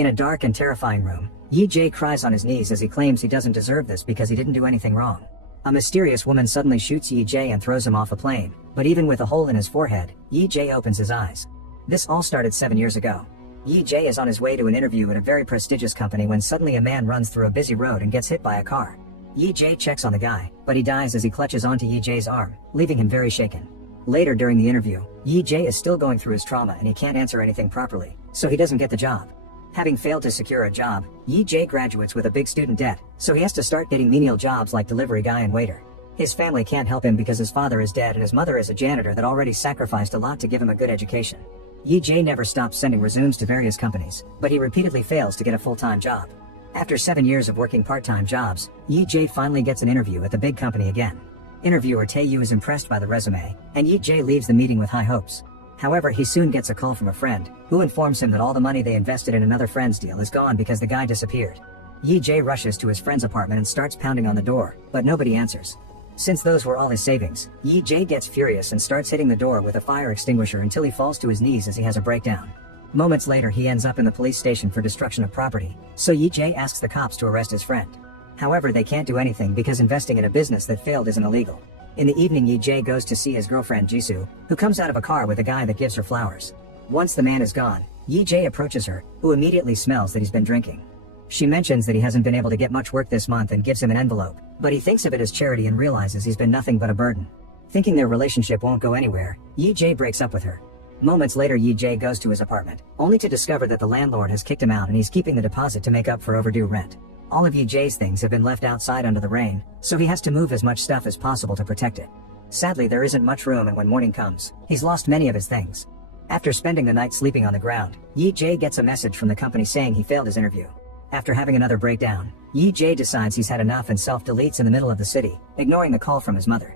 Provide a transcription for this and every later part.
In a dark and terrifying room, Yi-Jae cries on his knees as he claims he doesn't deserve this because he didn't do anything wrong. A mysterious woman suddenly shoots Yi-Jae and throws him off a plane, but even with a hole in his forehead, Yi-Jae opens his eyes. This all started 7 years ago. Yi-Jae is on his way to an interview at a very prestigious company when suddenly a man runs through a busy road and gets hit by a car. Yi-Jae checks on the guy, but he dies as he clutches onto Yi-Jae's arm, leaving him very shaken. Later during the interview, Yi-Jae is still going through his trauma and he can't answer anything properly, so he doesn't get the job. Having failed to secure a job, Yi-Jae graduates with a big student debt, so he has to start getting menial jobs like delivery guy and waiter. His family can't help him because his father is dead and his mother is a janitor that already sacrificed a lot to give him a good education. Yi-Jae never stops sending resumes to various companies, but he repeatedly fails to get a full-time job. After 7 years of working part-time jobs, Yi-Jae finally gets an interview at the big company again. Interviewer Tae-yu is impressed by the resume, and Yi-Jae leaves the meeting with high hopes. However, he soon gets a call from a friend, who informs him that all the money they invested in another friend's deal is gone because the guy disappeared. Yi-Jae rushes to his friend's apartment and starts pounding on the door, but nobody answers. Since those were all his savings, Yi-Jae gets furious and starts hitting the door with a fire extinguisher until he falls to his knees as he has a breakdown. Moments later he ends up in the police station for destruction of property, so Yi-Jae asks the cops to arrest his friend. However, they can't do anything because investing in a business that failed isn't illegal. In the evening Yi-Jae goes to see his girlfriend Jisoo, who comes out of a car with a guy that gives her flowers. Once the man is gone, Yi-Jae approaches her, who immediately smells that he's been drinking. She mentions that he hasn't been able to get much work this month and gives him an envelope, but he thinks of it as charity and realizes he's been nothing but a burden. Thinking their relationship won't go anywhere, Yi-Jae breaks up with her. Moments later Yi-Jae goes to his apartment, only to discover that the landlord has kicked him out and he's keeping the deposit to make up for overdue rent. All of Yi-Jae's things have been left outside under the rain, so he has to move as much stuff as possible to protect it. Sadly, there isn't much room, and when morning comes, he's lost many of his things. After spending the night sleeping on the ground, Yi-Jae gets a message from the company saying he failed his interview. After having another breakdown, Yi-Jae decides he's had enough and self-deletes in the middle of the city, ignoring the call from his mother.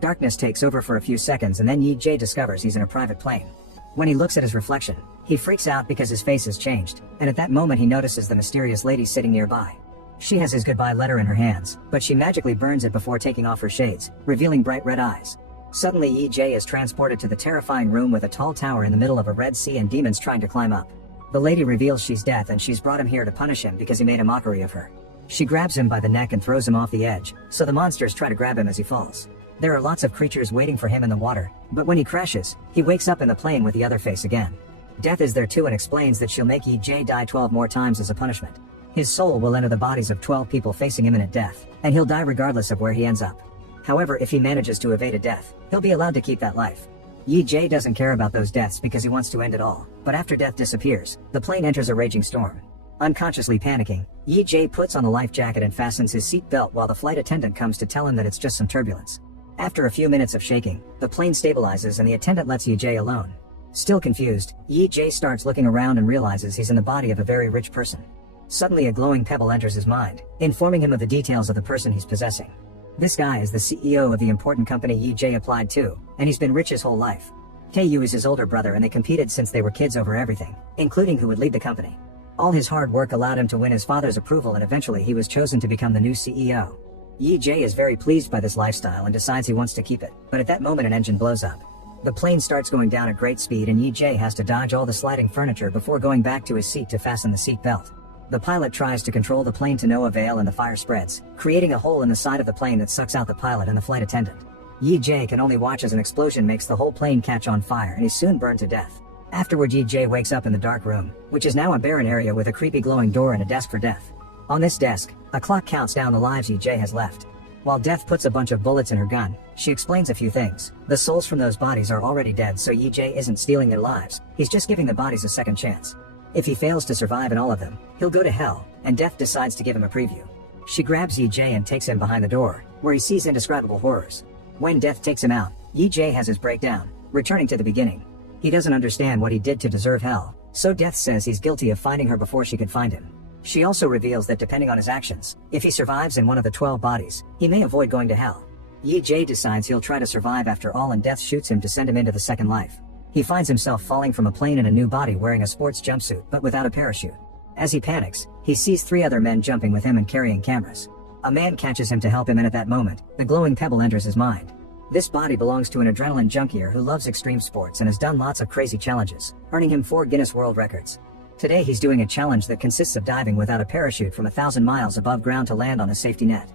Darkness takes over for a few seconds and then Yi-Jae discovers he's in a private plane. When he looks at his reflection, he freaks out because his face has changed, and at that moment he notices the mysterious lady sitting nearby. She has his goodbye letter in her hands, but she magically burns it before taking off her shades, revealing bright red eyes. Suddenly Yi-Jae is transported to the terrifying room with a tall tower in the middle of a red sea and demons trying to climb up. The lady reveals she's Death and she's brought him here to punish him because he made a mockery of her. She grabs him by the neck and throws him off the edge, so the monsters try to grab him as he falls. There are lots of creatures waiting for him in the water, but when he crashes, he wakes up in the plane with the other face again. Death is there too and explains that she'll make Yi-Jae die 12 more times as a punishment. His soul will enter the bodies of 12 people facing imminent death, and he'll die regardless of where he ends up. However, if he manages to evade a death, he'll be allowed to keep that life. Yi-Jae doesn't care about those deaths because he wants to end it all, but after Death disappears, the plane enters a raging storm. Unconsciously panicking, Yi-Jae puts on a life jacket and fastens his seat belt while the flight attendant comes to tell him that it's just some turbulence. After a few minutes of shaking, the plane stabilizes and the attendant lets Yi-Jae alone. Still confused, Yi-Jae starts looking around and realizes he's in the body of a very rich person. Suddenly a glowing pebble enters his mind, informing him of the details of the person he's possessing. This guy is the CEO of the important company Yi-Jae applied to, and he's been rich his whole life. Tae-Yu is his older brother and they competed since they were kids over everything, including who would lead the company. All his hard work allowed him to win his father's approval and eventually he was chosen to become the new CEO. Yi-Jae is very pleased by this lifestyle and decides he wants to keep it, but at that moment an engine blows up. The plane starts going down at great speed and Yi-Jae has to dodge all the sliding furniture before going back to his seat to fasten the seat belt. The pilot tries to control the plane to no avail and the fire spreads, creating a hole in the side of the plane that sucks out the pilot and the flight attendant. Yi-Jae can only watch as an explosion makes the whole plane catch on fire and he's soon burned to death. Afterward Yi-Jae wakes up in the dark room, which is now a barren area with a creepy glowing door and a desk for Death. On this desk, a clock counts down the lives Yi-Jae has left. While Death puts a bunch of bullets in her gun, she explains a few things. The souls from those bodies are already dead, so Yi-Jae isn't stealing their lives, he's just giving the bodies a second chance. If he fails to survive in all of them, he'll go to hell, and Death decides to give him a preview. She grabs Yi-Jae and takes him behind the door, where he sees indescribable horrors. When Death takes him out, Yi-Jae has his breakdown, returning to the beginning. He doesn't understand what he did to deserve hell, so Death says he's guilty of finding her before she could find him. She also reveals that depending on his actions, if he survives in one of the 12 bodies, he may avoid going to hell. Yi-Jae decides he'll try to survive after all and Death shoots him to send him into the second life. He finds himself falling from a plane in a new body wearing a sports jumpsuit but without a parachute. As he panics, he sees 3 other men jumping with him and carrying cameras. A man catches him to help him and at that moment, the glowing pebble enters his mind. This body belongs to an adrenaline junkier who loves extreme sports and has done lots of crazy challenges, earning him 4 Guinness World Records. Today he's doing a challenge that consists of diving without a parachute from 1,000 miles above ground to land on a safety net.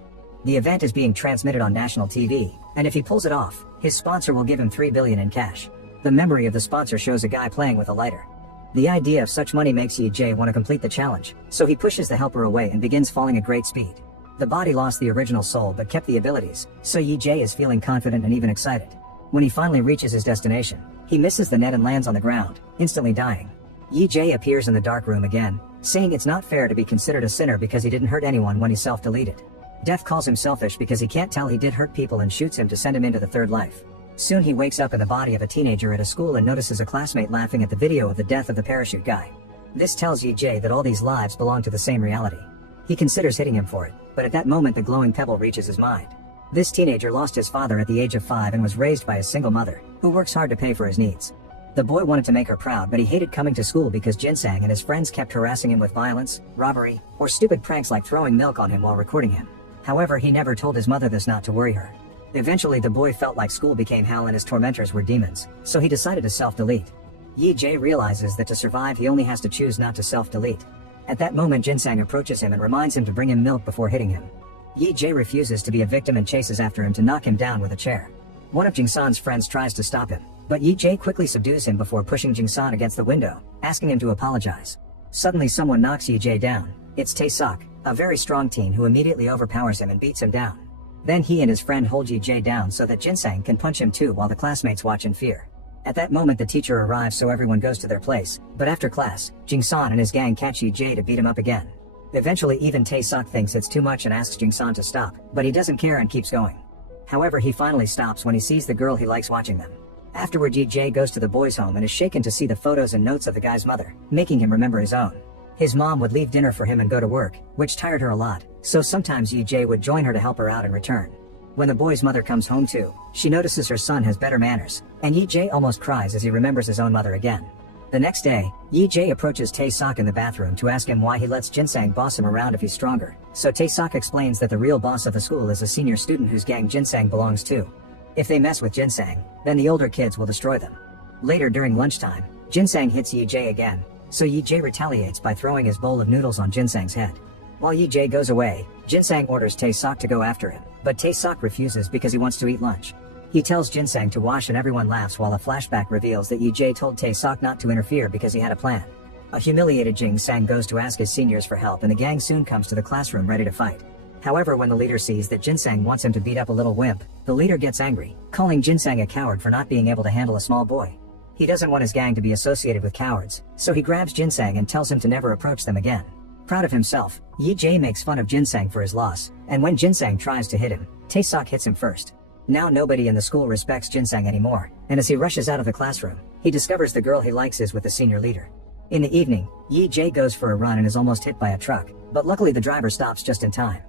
The event is being transmitted on national TV, and if he pulls it off, his sponsor will give him $3 billion in cash. The memory of the sponsor shows a guy playing with a lighter. The idea of such money makes Ye-Jae want to complete the challenge, so he pushes the helper away and begins falling at great speed. The body lost the original soul but kept the abilities, so Ye-Jae is feeling confident and even excited. When he finally reaches his destination, he misses the net and lands on the ground, instantly dying. Ye-Jae appears in the dark room again, saying it's not fair to be considered a sinner because he didn't hurt anyone when he self-deleted. Death calls him selfish because he can't tell he did hurt people and shoots him to send him into the third life. Soon he wakes up in the body of a teenager at a school and notices a classmate laughing at the video of the death of the parachute guy. This tells Ye-Jae that all these lives belong to the same reality. He considers hitting him for it, but at that moment the glowing pebble reaches his mind. This teenager lost his father at the age of 5 and was raised by a single mother, who works hard to pay for his needs. The boy wanted to make her proud, but he hated coming to school because Jinsang and his friends kept harassing him with violence, robbery, or stupid pranks like throwing milk on him while recording him. However, he never told his mother this not to worry her. Eventually the boy felt like school became hell and his tormentors were demons, so he decided to self-delete. Ye-Jae realizes that to survive he only has to choose not to self-delete. At that moment Jinsang approaches him and reminds him to bring him milk before hitting him. Ye-Jae refuses to be a victim and chases after him to knock him down with a chair. One of Jingsan's friends tries to stop him, but Ye-Jae quickly subdues him before pushing Jingsan against the window, asking him to apologize. Suddenly someone knocks Ye-Jae down. It's Tae-sok, a very strong teen who immediately overpowers him and beats him down. Then he and his friend hold Ye-Jae down so that Jinsang can punch him too while the classmates watch in fear. At that moment the teacher arrives so everyone goes to their place, but after class, Jingsan and his gang catch Ye-Jae to beat him up again. Eventually even Tae-sok thinks it's too much and asks Jingsan to stop, but he doesn't care and keeps going. However, he finally stops when he sees the girl he likes watching them. Afterward Ye-Jae goes to the boys' home and is shaken to see the photos and notes of the guy's mother, making him remember his own. His mom would leave dinner for him and go to work, which tired her a lot, so sometimes Ye-Jae would join her to help her out in return. When the boy's mother comes home too, she notices her son has better manners, and Ye-Jae almost cries as he remembers his own mother again. The next day, Ye-Jae approaches Tae-sok in the bathroom to ask him why he lets Jinsang boss him around if he's stronger, so Tae-sok explains that the real boss of the school is a senior student whose gang Jinsang belongs to. If they mess with Jinsang, then the older kids will destroy them. Later during lunchtime, Jinsang hits Ye-Jae again, so Ye-Jae retaliates by throwing his bowl of noodles on Jinsang's head. While Ye-Jae goes away, Jinsang orders Tae-sok to go after him, but Tae-sok refuses because he wants to eat lunch. He tells Jinsang to wash and everyone laughs while a flashback reveals that Ye-Jae told Tae-sok not to interfere because he had a plan. A humiliated Jinsang goes to ask his seniors for help and the gang soon comes to the classroom ready to fight. However, when the leader sees that Jinsang wants him to beat up a little wimp, the leader gets angry, calling Jinsang a coward for not being able to handle a small boy. He doesn't want his gang to be associated with cowards, so he grabs Jinsang and tells him to never approach them again. Proud of himself, Ye-Jae makes fun of Jinsang for his loss, and when Jinsang tries to hit him, Tae-sok hits him first. Now nobody in the school respects Jinsang anymore, and as he rushes out of the classroom, he discovers the girl he likes is with the senior leader. In the evening, Ye-Jae goes for a run and is almost hit by a truck, but luckily the driver stops just in time.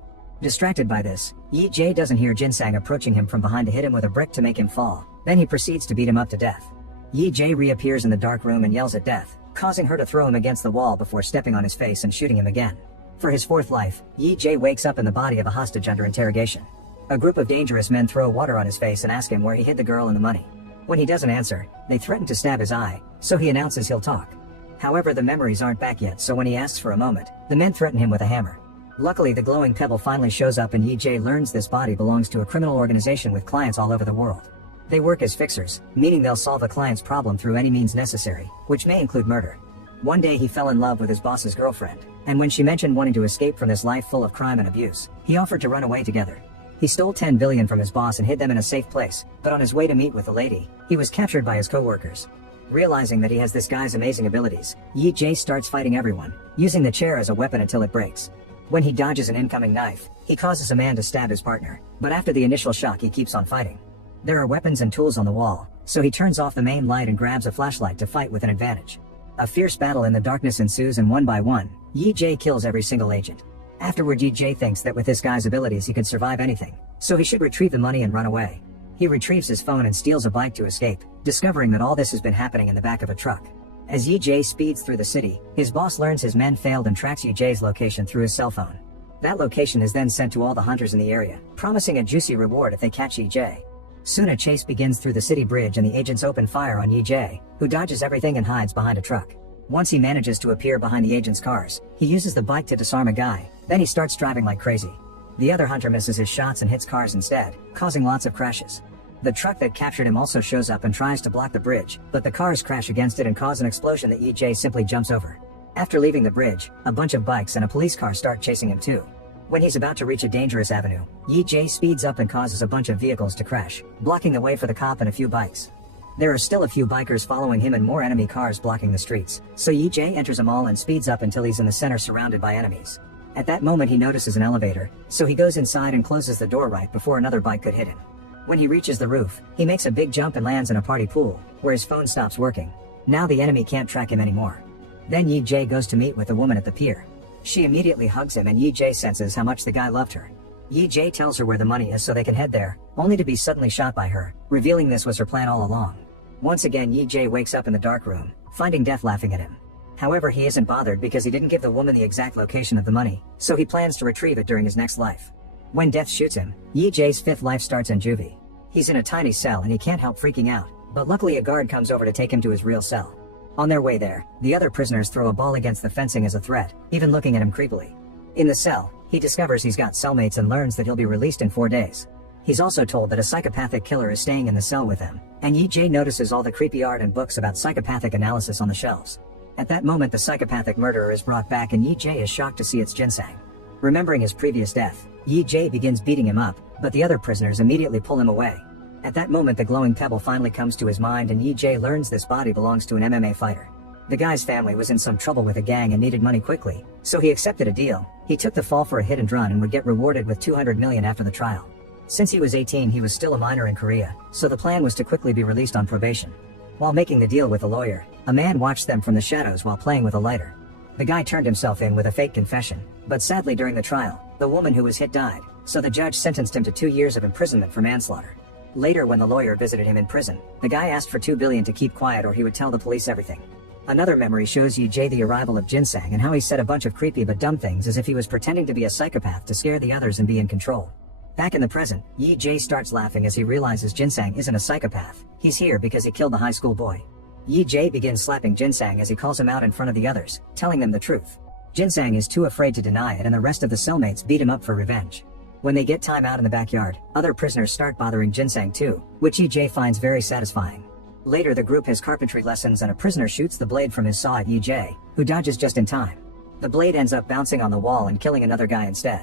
Distracted by this, Ye-Jae doesn't hear Jinsang approaching him from behind to hit him with a brick to make him fall, then he proceeds to beat him up to death. Ye-Jae reappears in the dark room and yells at Death, causing her to throw him against the wall before stepping on his face and shooting him again. For his fourth life, Ye-Jae wakes up in the body of a hostage under interrogation. A group of dangerous men throw water on his face and ask him where he hid the girl and the money. When he doesn't answer, they threaten to stab his eye, so he announces he'll talk. However, the memories aren't back yet, so when he asks for a moment, the men threaten him with a hammer. Luckily, the glowing pebble finally shows up and Ye-Jae learns this body belongs to a criminal organization with clients all over the world. They work as fixers, meaning they'll solve a client's problem through any means necessary, which may include murder. One day he fell in love with his boss's girlfriend, and when she mentioned wanting to escape from this life full of crime and abuse, he offered to run away together. He stole 10 billion from his boss and hid them in a safe place, but on his way to meet with the lady, he was captured by his co-workers. Realizing that he has this guy's amazing abilities, Ye-Jae starts fighting everyone, using the chair as a weapon until it breaks. When he dodges an incoming knife, he causes a man to stab his partner, but after the initial shock he keeps on fighting. There are weapons and tools on the wall, so he turns off the main light and grabs a flashlight to fight with an advantage. A fierce battle in the darkness ensues and one by one, Ye-Jae kills every single agent. Afterward Ye-Jae thinks that with this guy's abilities he could survive anything, so he should retrieve the money and run away. He retrieves his phone and steals a bike to escape, discovering that all this has been happening in the back of a truck. As Ye-Jae speeds through the city, his boss learns his men failed and tracks Ye-Jae's location through his cell phone. That location is then sent to all the hunters in the area, promising a juicy reward if they catch Ye-Jae. Soon a chase begins through the city bridge and the agents open fire on Ye-Jae, who dodges everything and hides behind a truck. Once he manages to appear behind the agent's cars, he uses the bike to disarm a guy, then he starts driving like crazy. The other hunter misses his shots and hits cars instead, causing lots of crashes. The truck that captured him also shows up and tries to block the bridge, but the cars crash against it and cause an explosion that EJ simply jumps over. After leaving the bridge, a bunch of bikes and a police car start chasing him too. When he's about to reach a dangerous avenue, EJ speeds up and causes a bunch of vehicles to crash, blocking the way for the cop and a few bikes. There are still a few bikers following him and more enemy cars blocking the streets, so EJ enters a mall and speeds up until he's in the center surrounded by enemies. At that moment he notices an elevator, so he goes inside and closes the door right before another bike could hit him. When he reaches the roof, he makes a big jump and lands in a party pool, where his phone stops working. Now the enemy can't track him anymore. Then EJ goes to meet with the woman at the pier. She immediately hugs him and EJ senses how much the guy loved her. EJ tells her where the money is so they can head there, only to be suddenly shot by her, revealing this was her plan all along. Once again EJ wakes up in the dark room, finding Death laughing at him. However, he isn't bothered because he didn't give the woman the exact location of the money, so he plans to retrieve it during his next life. When Death shoots him, EJ's fifth life starts in juvie. He's in a tiny cell and he can't help freaking out, but luckily a guard comes over to take him to his real cell. On their way there, the other prisoners throw a ball against the fencing as a threat, even looking at him creepily. In the cell, he discovers he's got cellmates and learns that he'll be released in 4 days. He's also told that a psychopathic killer is staying in the cell with him, and EJ notices all the creepy art and books about psychopathic analysis on the shelves. At that moment the psychopathic murderer is brought back and EJ is shocked to see it's Ginseng. Remembering his previous death, EJ begins beating him up, but the other prisoners immediately pull him away. At that moment the glowing pebble finally comes to his mind and EJ learns this body belongs to an MMA fighter. The guy's family was in some trouble with a gang and needed money quickly, so he accepted a deal. He took the fall for a hit and run and would get rewarded with 200 million after the trial. Since he was 18 he was still a minor in Korea, so the plan was to quickly be released on probation. While making the deal with the lawyer, a man watched them from the shadows while playing with a lighter. The guy turned himself in with a fake confession, but sadly during the trial, the woman who was hit died, so the judge sentenced him to 2 years of imprisonment for manslaughter. Later when the lawyer visited him in prison, the guy asked for 2 billion to keep quiet or he would tell the police everything. Another memory shows EJ the arrival of Ginseng and how he said a bunch of creepy but dumb things as if he was pretending to be a psychopath to scare the others and be in control. Back in the present, EJ starts laughing as he realizes Ginseng isn't a psychopath, he's here because he killed the high school boy. EJ begins slapping Ginseng as he calls him out in front of the others, telling them the truth. Ginseng is too afraid to deny it and the rest of the cellmates beat him up for revenge. When they get time out in the backyard, other prisoners start bothering Ginseng too, which EJ finds very satisfying. Later the group has carpentry lessons and a prisoner shoots the blade from his saw at EJ, who dodges just in time. The blade ends up bouncing on the wall and killing another guy instead.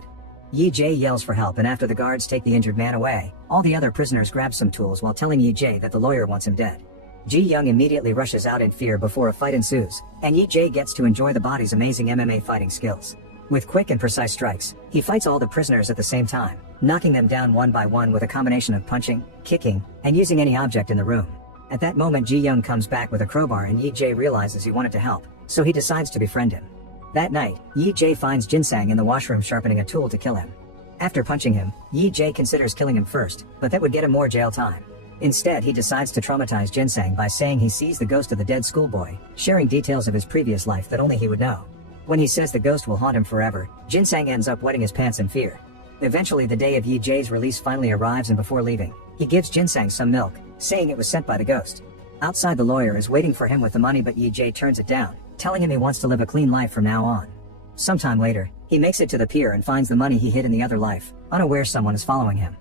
EJ yells for help and after the guards take the injured man away, all the other prisoners grab some tools while telling EJ that the lawyer wants him dead. Ji-young immediately rushes out in fear before a fight ensues, and EJ gets to enjoy the body's amazing MMA fighting skills. With quick and precise strikes, he fights all the prisoners at the same time, knocking them down one by one with a combination of punching, kicking, and using any object in the room. At that moment Ji-young comes back with a crowbar and EJ realizes he wanted to help, so he decides to befriend him. That night, EJ finds Ginseng in the washroom sharpening a tool to kill him. After punching him, EJ considers killing him first, but that would get him more jail time. Instead he decides to traumatize Ginseng by saying he sees the ghost of the dead schoolboy, sharing details of his previous life that only he would know. When he says the ghost will haunt him forever, Ginseng ends up wetting his pants in fear. Eventually the day of EJ's release finally arrives and before leaving, he gives Ginseng some milk, saying it was sent by the ghost. Outside the lawyer is waiting for him with the money but EJ turns it down, telling him he wants to live a clean life from now on. Sometime later, he makes it to the pier and finds the money he hid in the other life, unaware someone is following him.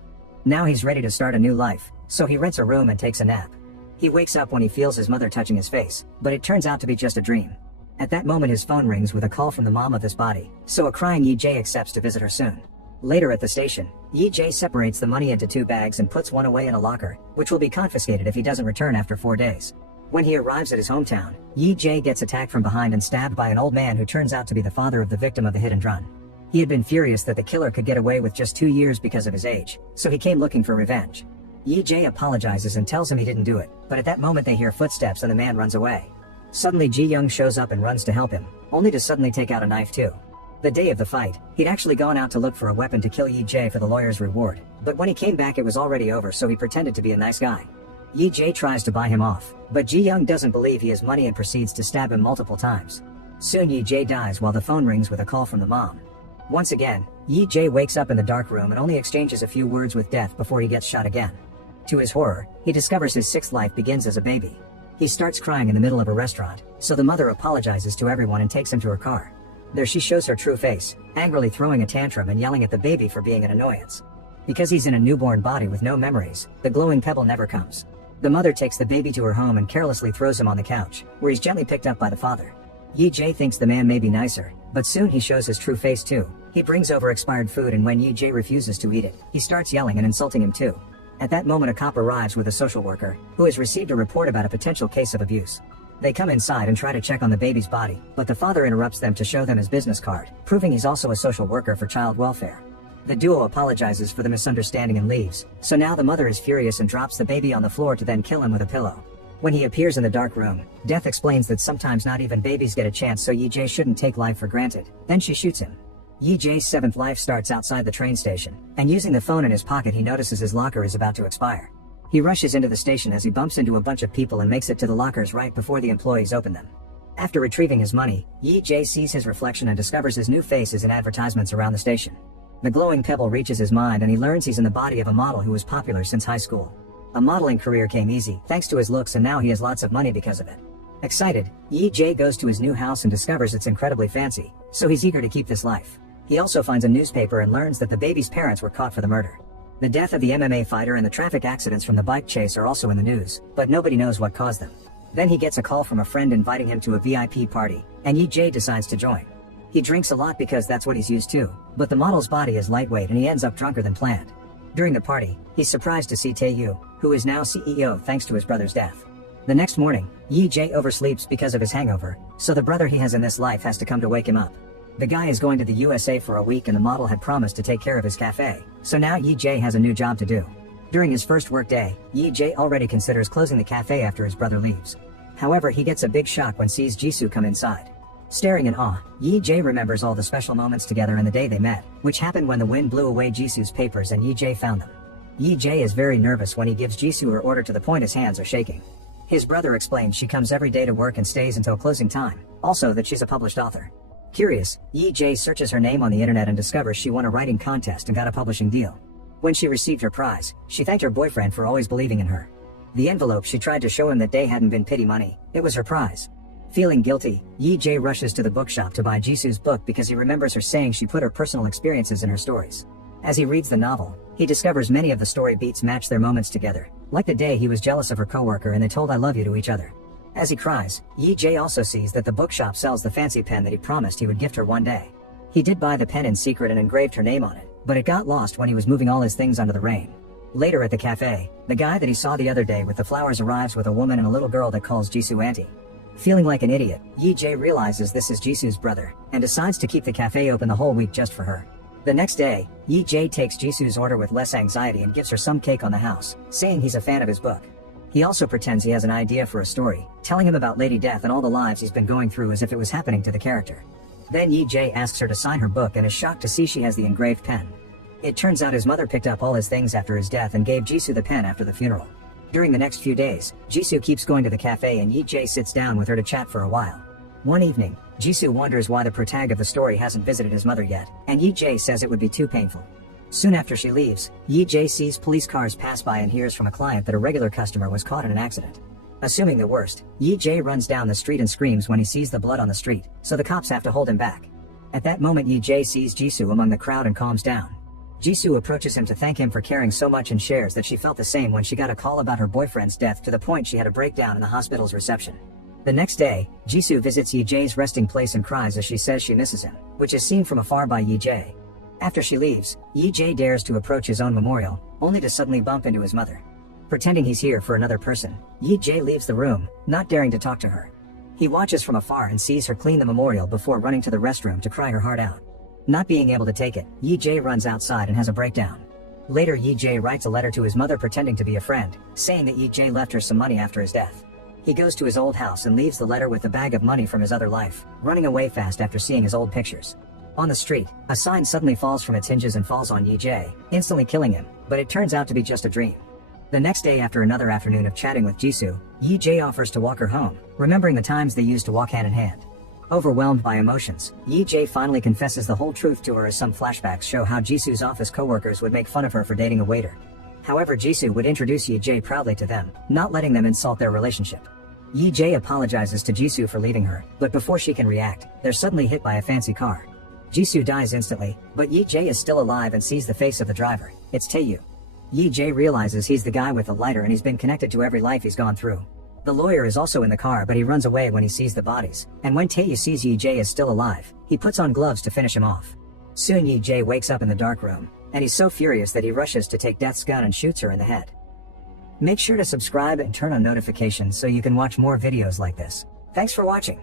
Now he's ready to start a new life, so he rents a room and takes a nap. He wakes up when he feels his mother touching his face, but it turns out to be just a dream. At that moment his phone rings with a call from the mom of this body, so a crying EJ accepts to visit her soon. Later at the station, EJ separates the money into 2 bags and puts one away in a locker, which will be confiscated if he doesn't return after 4 days. When he arrives at his hometown, EJ gets attacked from behind and stabbed by an old man who turns out to be the father of the victim of the hit and run. He had been furious that the killer could get away with just 2 years because of his age, so he came looking for revenge. EJ apologizes and tells him he didn't do it, but at that moment they hear footsteps and the man runs away. Suddenly Ji-young shows up and runs to help him, only to suddenly take out a knife too. The day of the fight, he'd actually gone out to look for a weapon to kill EJ for the lawyer's reward, but when he came back it was already over so he pretended to be a nice guy. EJ tries to buy him off, but Ji-young doesn't believe he has money and proceeds to stab him multiple times. Soon EJ dies while the phone rings with a call from the mom. Once again, EJ wakes up in the dark room and only exchanges a few words with Death before he gets shot again. To his horror, he discovers his 6th life begins as a baby. He starts crying in the middle of a restaurant, so the mother apologizes to everyone and takes him to her car. There she shows her true face, angrily throwing a tantrum and yelling at the baby for being an annoyance. Because he's in a newborn body with no memories, the glowing pebble never comes. The mother takes the baby to her home and carelessly throws him on the couch, where he's gently picked up by the father. Yi-jae thinks the man may be nicer, but soon he shows his true face too. He brings over expired food, and when Yi-jae refuses to eat it, he starts yelling and insulting him too. At that moment a cop arrives with a social worker, who has received a report about a potential case of abuse. They come inside and try to check on the baby's body, but the father interrupts them to show them his business card, proving he's also a social worker for child welfare. The duo apologizes for the misunderstanding and leaves, so now the mother is furious and drops the baby on the floor to then kill him with a pillow. When he appears in the dark room, Death explains that sometimes not even babies get a chance, so Yi-jae shouldn't take life for granted. Then she shoots him. Yi-jae's seventh life starts outside the train station, and using the phone in his pocket he notices his locker is about to expire. He rushes into the station as he bumps into a bunch of people and makes it to the lockers right before the employees open them. After retrieving his money, Yi-jae sees his reflection and discovers his new face is in advertisements around the station. The glowing pebble reaches his mind and he learns he's in the body of a model who was popular since high school. A modeling career came easy thanks to his looks, and now he has lots of money because of it. Excited, Yi-jae goes to his new house and discovers it's incredibly fancy, so he's eager to keep this life. He also finds a newspaper and learns that the baby's parents were caught for the murder. The death of the MMA fighter and the traffic accidents from the bike chase are also in the news, but nobody knows what caused them. Then he gets a call from a friend inviting him to a VIP party, and Yi-jae decides to join. He drinks a lot because that's what he's used to, but the model's body is lightweight and he ends up drunker than planned. During the party, he's surprised to see Tae-yu, who is now CEO thanks to his brother's death. The next morning, Yi-jae oversleeps because of his hangover, so the brother he has in this life has to come to wake him up. The guy is going to the USA for a week and the model had promised to take care of his cafe, so now Yi-jae has a new job to do. During his first work day, Yi-jae already considers closing the cafe after his brother leaves. However, he gets a big shock when sees Jisoo come inside. Staring in awe, Yi-jae remembers all the special moments together and the day they met, which happened when the wind blew away Jisoo's papers and Yi-jae found them. Yi-jae is very nervous when he gives Jisoo her order to the point his hands are shaking. His brother explains she comes every day to work and stays until closing time, also that she's a published author. Curious, Yi-jae searches her name on the internet and discovers she won a writing contest and got a publishing deal. When she received her prize, she thanked her boyfriend for always believing in her. The envelope she tried to show him that day hadn't been pity money, it was her prize. Feeling guilty, Yi-jae rushes to the bookshop to buy Jisoo's book because he remembers her saying she put her personal experiences in her stories. As he reads the novel, he discovers many of the story beats match their moments together, like the day he was jealous of her coworker and they told "I love you" to each other. As he cries, Yi-jae also sees that the bookshop sells the fancy pen that he promised he would gift her one day. He did buy the pen in secret and engraved her name on it, but it got lost when he was moving all his things under the rain. Later at the cafe, the guy that he saw the other day with the flowers arrives with a woman and a little girl that calls Jisoo auntie. Feeling like an idiot, Yi-jae realizes this is Jisoo's brother, and decides to keep the cafe open the whole week just for her. The next day, Yi-jae takes Jisoo's order with less anxiety and gives her some cake on the house, saying he's a fan of his book. He also pretends he has an idea for a story, telling him about Lady Death and all the lives he's been going through as if it was happening to the character. Then Yi-jae asks her to sign her book and is shocked to see she has the engraved pen. It turns out his mother picked up all his things after his death and gave Jisoo the pen after the funeral. During the next few days, Jisoo keeps going to the cafe and Yi-jae sits down with her to chat for a while. One evening, Jisoo wonders why the protag of the story hasn't visited his mother yet, and Yi-jae says it would be too painful. Soon after she leaves, Yi-jae sees police cars pass by and hears from a client that a regular customer was caught in an accident. Assuming the worst, Yi-jae runs down the street and screams when he sees the blood on the street, so the cops have to hold him back. At that moment Yi-jae sees Jisoo among the crowd and calms down. Jisoo approaches him to thank him for caring so much and shares that she felt the same when she got a call about her boyfriend's death to the point she had a breakdown in the hospital's reception. The next day, Jisoo visits Yi-jae's resting place and cries as she says she misses him, which is seen from afar by Yi-jae. After she leaves, Yi-jae dares to approach his own memorial, only to suddenly bump into his mother. Pretending he's here for another person, Yi-jae leaves the room, not daring to talk to her. He watches from afar and sees her clean the memorial before running to the restroom to cry her heart out. Not being able to take it, Yi-jae runs outside and has a breakdown. Later Yi-jae writes a letter to his mother pretending to be a friend, saying that Yi-jae left her some money after his death. He goes to his old house and leaves the letter with the bag of money from his other life, running away fast after seeing his old pictures. On the street, a sign suddenly falls from its hinges and falls on Yi-jae, instantly killing him, but it turns out to be just a dream. The next day after another afternoon of chatting with Jisoo, Yi-jae offers to walk her home, remembering the times they used to walk hand in hand. Overwhelmed by emotions, Yi-jae finally confesses the whole truth to her as some flashbacks show how Jisoo's office co-workers would make fun of her for dating a waiter. However, Jisoo would introduce Yi-jae proudly to them, not letting them insult their relationship. Yi Jae apologizes to Jisoo for leaving her, but before she can react, they're suddenly hit by a fancy car. Jisoo dies instantly, but Yi Jae is still alive and sees the face of the driver. It's Taeyu. Yi Jae realizes he's the guy with the lighter and he's been connected to every life he's gone through. The lawyer is also in the car, but he runs away when he sees the bodies, and when Taeyu sees Yi Jae is still alive, he puts on gloves to finish him off. Soon Yi Jae wakes up in the dark room, and he's so furious that he rushes to take Death's gun and shoots her in the head. Make sure to subscribe and turn on notifications so you can watch more videos like this. Thanks for watching.